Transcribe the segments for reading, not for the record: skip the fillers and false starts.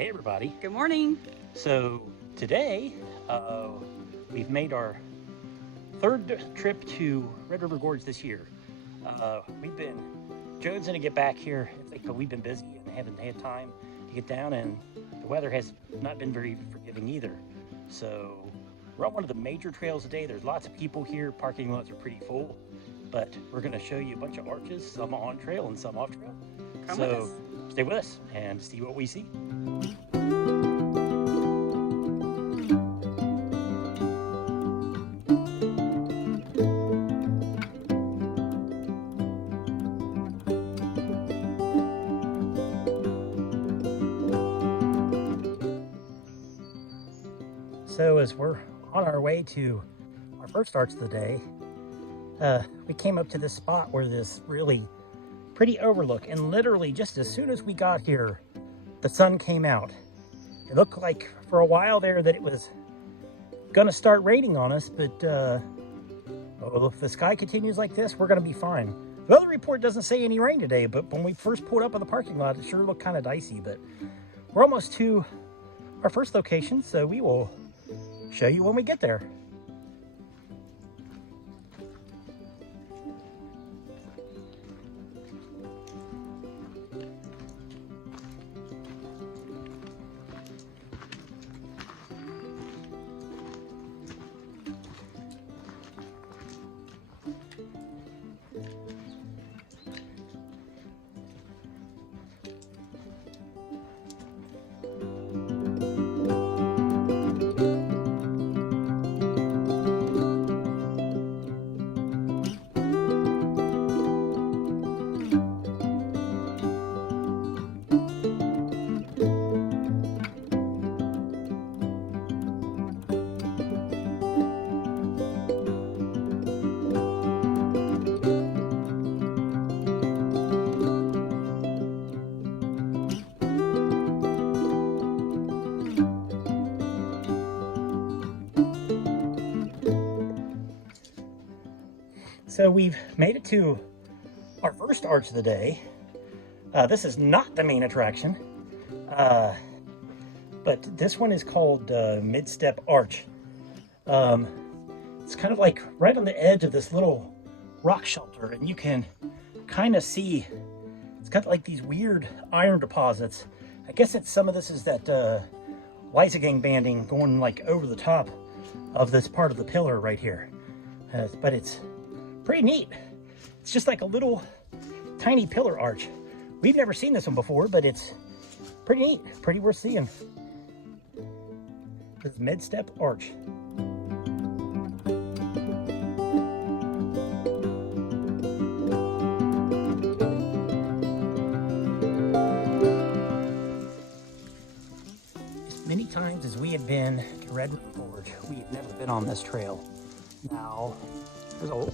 Hey everybody. Good morning. So today we've made our third trip to Red River Gorge this year. We've been jonesing to get back here, but we've been busy and haven't had time to get down, and the weather has not been very forgiving either. So we're on one of the major trails today. There's lots of people here. Parking lots are pretty full, but we're going to show you a bunch of arches, some on trail and some off trail. Come with us. Stay with us and see what we see. So as we're on our way to our first arch of the day, we came up to this spot where this really pretty overlook, and literally just as soon as we got here, the sun came out. It looked like for a while there that it was gonna start raining on us, but if the sky continues like this, we're gonna be fine. The weather report doesn't say any rain today, but when we first pulled up in the parking lot, it sure looked kind of dicey. But we're almost to our first location, so we will show you when we get there. So we've made it to our first arch of the day. This is not the main attraction, but this one is called Midstep Arch. It's kind of like right on the edge of this little rock shelter, and you can kind of see it's got like these weird iron deposits. I guess some of this is that Lysagang banding going like over the top of this part of the pillar right here, but it's pretty neat. It's just like a little tiny pillar arch. We've never seen this one before, but it's pretty neat, pretty worth seeing. This is Midstep Arch. As many times as we have been to Red River Gorge, we have never been on this trail. Now, there's a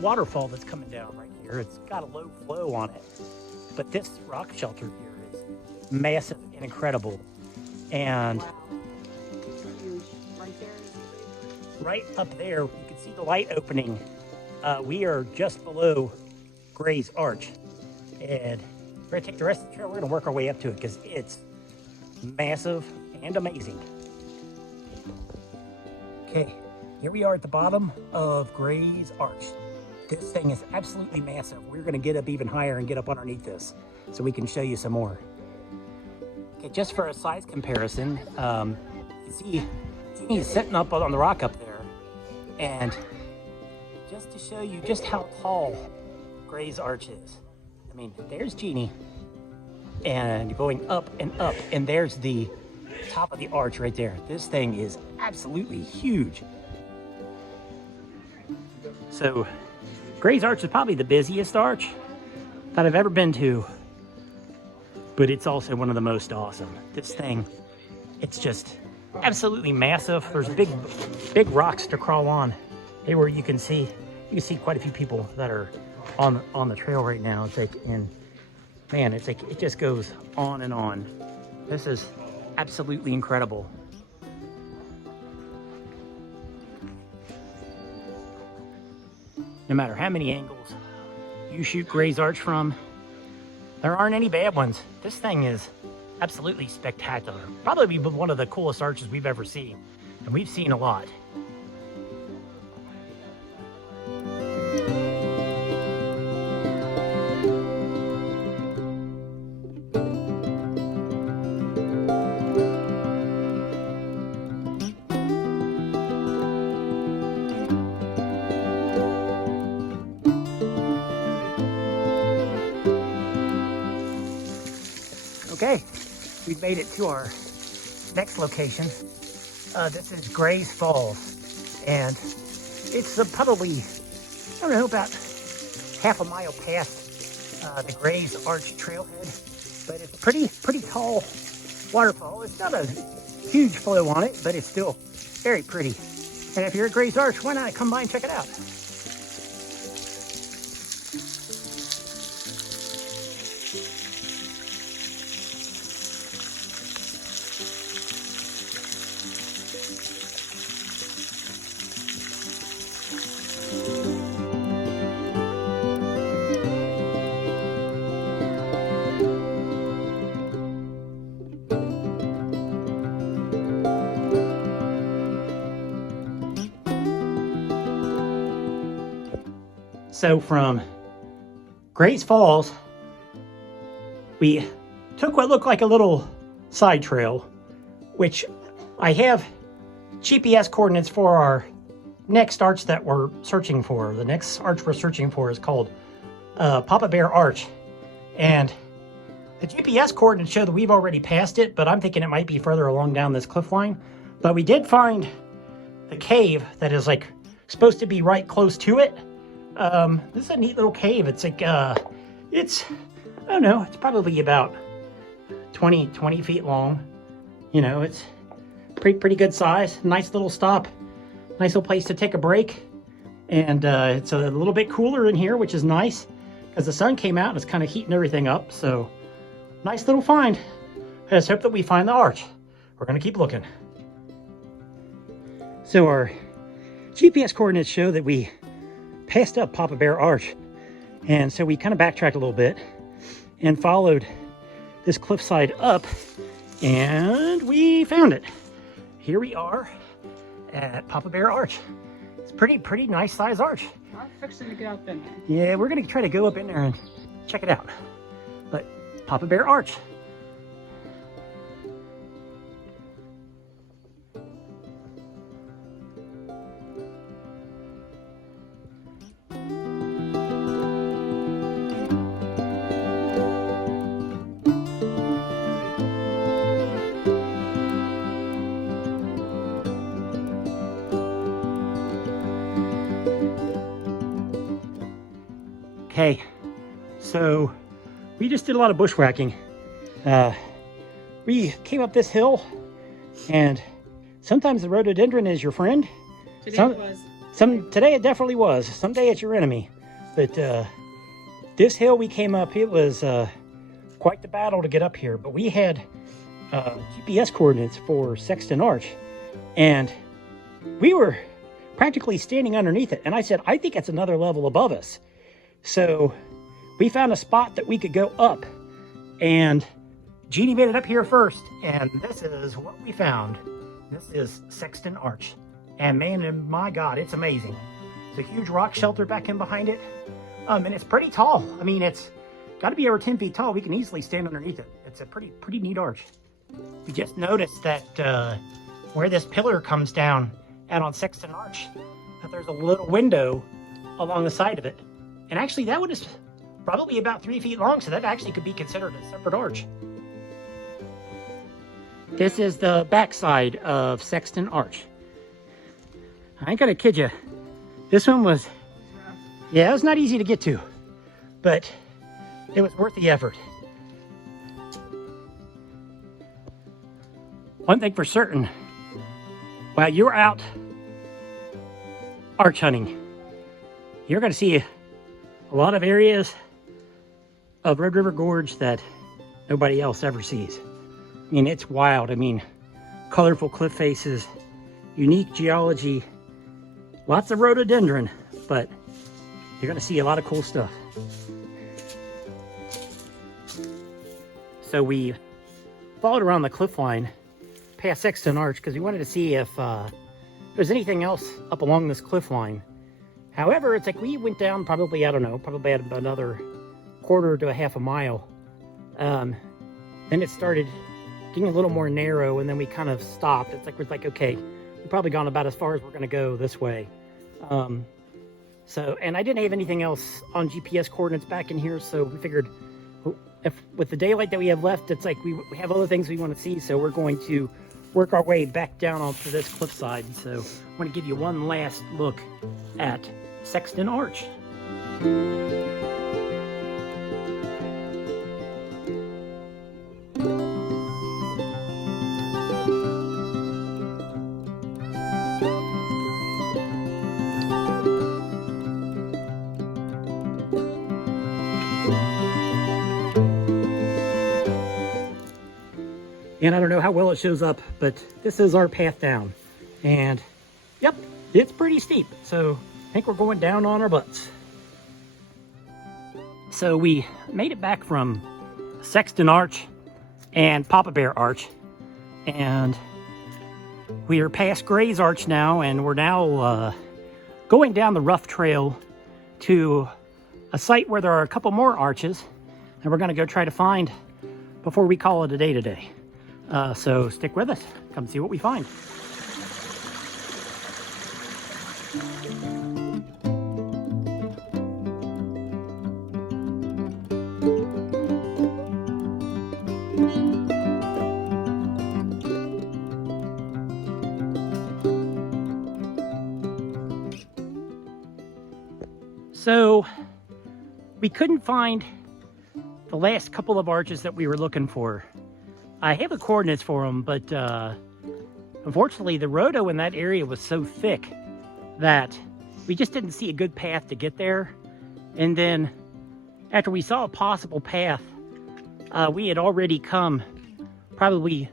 waterfall that's coming down right here. It's got a low flow on it, but this rock shelter here is massive and incredible. And wow. It's huge. Right there is right up there, you can see the light opening. We are just below Graysarch, and we're gonna take the rest of the trail. We're gonna work our way up to it because it's massive and amazing. Okay. Here we are at the bottom of Graze Arch. This thing is absolutely massive. We're going to get up even higher and get up underneath this so we can show you some more. Okay, just for a size comparison, you see Jeannie's sitting up on the rock up there, and just to show you just how tall Graze Arch is. I mean, there's Jeannie, and going up, and there's the top of the arch right there. This thing is absolutely huge. So, Graze Arch is probably the busiest arch that I've ever been to, but it's also one of the most awesome. This thing, it's just absolutely massive. There's big rocks to crawl on. Where you can see quite a few people that are on the trail right now. It's like, and man, it's like it just goes on and on. This is absolutely incredible. No matter how many angles you shoot Graysarch from, there aren't any bad ones. This thing is absolutely spectacular. Probably one of the coolest arches we've ever seen, and we've seen a lot. Okay, we've made it to our next location. This is Graze Falls, and it's probably, I don't know, about half a mile past the Graysarch trailhead, but it's pretty tall waterfall. It's not a huge flow on it, but it's still very pretty. And if you're at Graysarch, why not come by and check it out? So from Graze Falls, we took what looked like a little side trail, which I have GPS coordinates for our next arch that we're searching for. The next arch we're searching for is called Poppa Bear Arch. And the GPS coordinates show that we've already passed it, but I'm thinking it might be further along down this cliff line. But we did find the cave that is like supposed to be right close to it. This is a neat little cave. It's like, it's, I don't know, it's probably about 20 feet long. You know, it's pretty good size. Nice little stop. Nice little place to take a break. And it's a little bit cooler in here, which is nice because the sun came out and it's kind of heating everything up. So nice little find. I just hope that we find the arch. We're going to keep looking. So our GPS coordinates show that we passed up Poppa Bear Arch, and so we kind of backtracked a little bit and followed this cliffside up, and we found it. Here we are at Poppa Bear Arch. It's pretty nice size arch. I'm fixing to get up in there. Yeah, we're gonna try to go up in there and check it out. But Poppa Bear Arch. Okay, so we just did a lot of bushwhacking. We came up this hill, and sometimes the rhododendron is your friend. Today it was. Today it definitely was. Someday it's your enemy. But this hill we came up, it was quite the battle to get up here. But we had GPS coordinates for Sexton Arch, and we were practically standing underneath it. And I said, I think it's another level above us. So we found a spot that we could go up, and Jeannie made it up here first, and this is what we found. This is Sexton Arch, and man, and my God, it's amazing. It's a huge rock shelter back in behind it, and it's pretty tall. I mean, it's got to be over 10 feet tall. We can easily stand underneath it. It's a pretty neat arch. We just noticed that where this pillar comes down out on Sexton Arch, that there's a little window along the side of it. And actually, that one is probably about 3 feet long, so that actually could be considered a separate arch. This is the backside of Sexton Arch. I ain't gonna kid you. This one was, yeah, it was not easy to get to, but it was worth the effort. One thing for certain, while you're out arch hunting, you're gonna see a lot of areas of Red River Gorge that nobody else ever sees. I mean, it's wild. I mean, colorful cliff faces, unique geology, lots of rhododendron, but you're gonna see a lot of cool stuff. So we followed around the cliff line past Sexton Arch because we wanted to see if there's anything else up along this cliff line. However, it's like we went down probably, I don't know, probably about another quarter to a half a mile. Then it started getting a little more narrow, and then we kind of stopped. It's like, we're like, okay, we've probably gone about as far as we're going to go this way. So, and I didn't have anything else on GPS coordinates back in here, so we figured if with the daylight that we have left, it's like we have other things we want to see, so we're going to work our way back down onto this cliffside. So I want to give you one last look at Sexton Arch. And I don't know how well it shows up, but this is our path down. And yep, it's pretty steep. So I think we're going down on our butts. So we made it back from Sexton Arch and Poppa Bear Arch. And we are past Graze Arch now, and we're now going down the rough trail to a site where there are a couple more arches. And we're gonna go try to find before we call it a day today. So stick with us, come see what we find. So we couldn't find the last couple of arches that we were looking for. I have the coordinates for them, but unfortunately the rhodo in that area was so thick that we just didn't see a good path to get there. And then after we saw a possible path, we had already come probably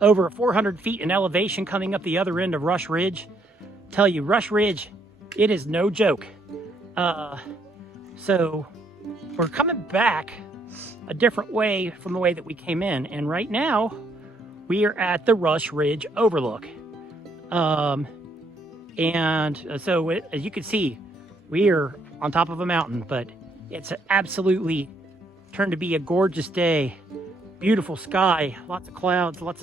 over 400 feet in elevation coming up the other end of Rush Ridge. Tell you, Rush Ridge, it is no joke. So we're coming back a different way from the way that we came in, and right now we are at the Rush Ridge Overlook. So as you can see, we are on top of a mountain, but it's absolutely turned to be a gorgeous day. Beautiful sky, lots of clouds, lots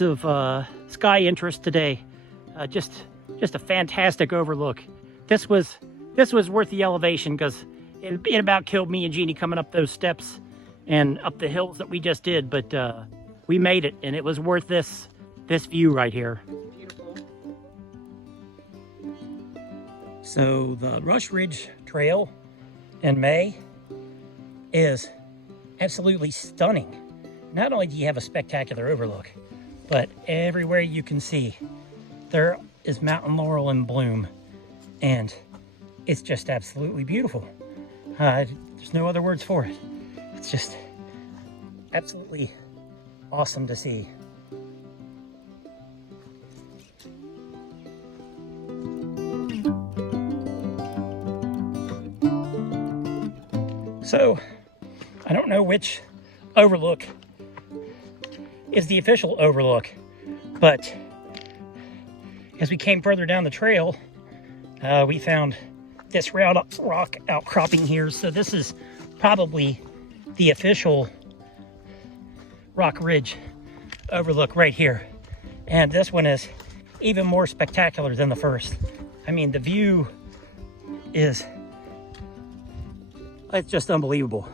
of sky interest today. Just a fantastic overlook. This was worth the elevation because it about killed me and Jeannie coming up those steps and up the hills that we just did, but we made it, and it was worth this view right here. Beautiful. So the Rush Ridge Trail in May is absolutely stunning. Not only do you have a spectacular overlook, but everywhere you can see, there is mountain laurel in bloom, and it's just absolutely beautiful. There's no other words for it. It's just absolutely awesome to see. So, I don't know which overlook is the official overlook, but as we came further down the trail, we found this rock outcropping here. So this is probably the official Rock Ridge Overlook right here. And this one is even more spectacular than the first. I mean, the view is, it's just unbelievable.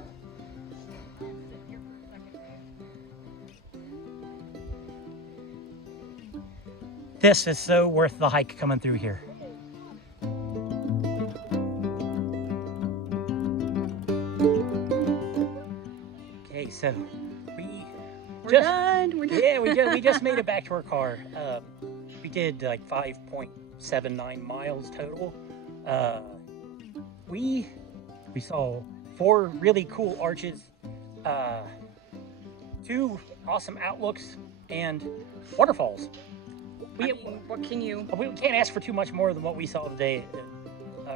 This is so worth the hike coming through here. Okay, so We're done. Yeah, we just made it back to our car. We did like 5.79 miles total. We saw 4 really cool arches, 2 awesome outlooks, and waterfalls. What can you? We can't ask for too much more than what we saw today.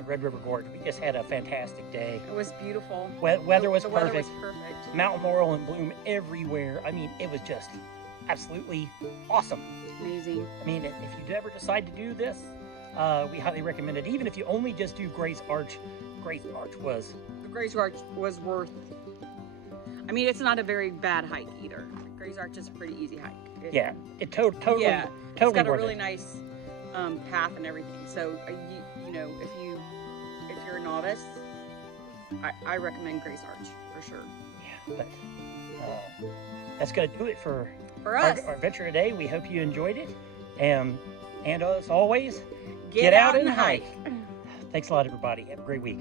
Red River Gorge. We just had a fantastic day. It was beautiful. Weather was The perfect. weather was perfect. Mountain laurel in bloom everywhere. I mean, it was just absolutely awesome. Amazing. I mean, if you ever decide to do this, we highly recommend it. Even if you only just do Graysarch, Graysarch was. The Graysarch was worth. I mean, it's not a very bad hike either. Graysarch is a pretty easy hike. Yeah, it totally, yeah, totally it's got a worth really it. nice path and everything. So you know, if you're a novice, I recommend Graysarch for sure. Yeah, but that's gonna do it for us. our adventure today. We hope you enjoyed it, and as always, Get out and hike. Thanks a lot, everybody. Have a great week.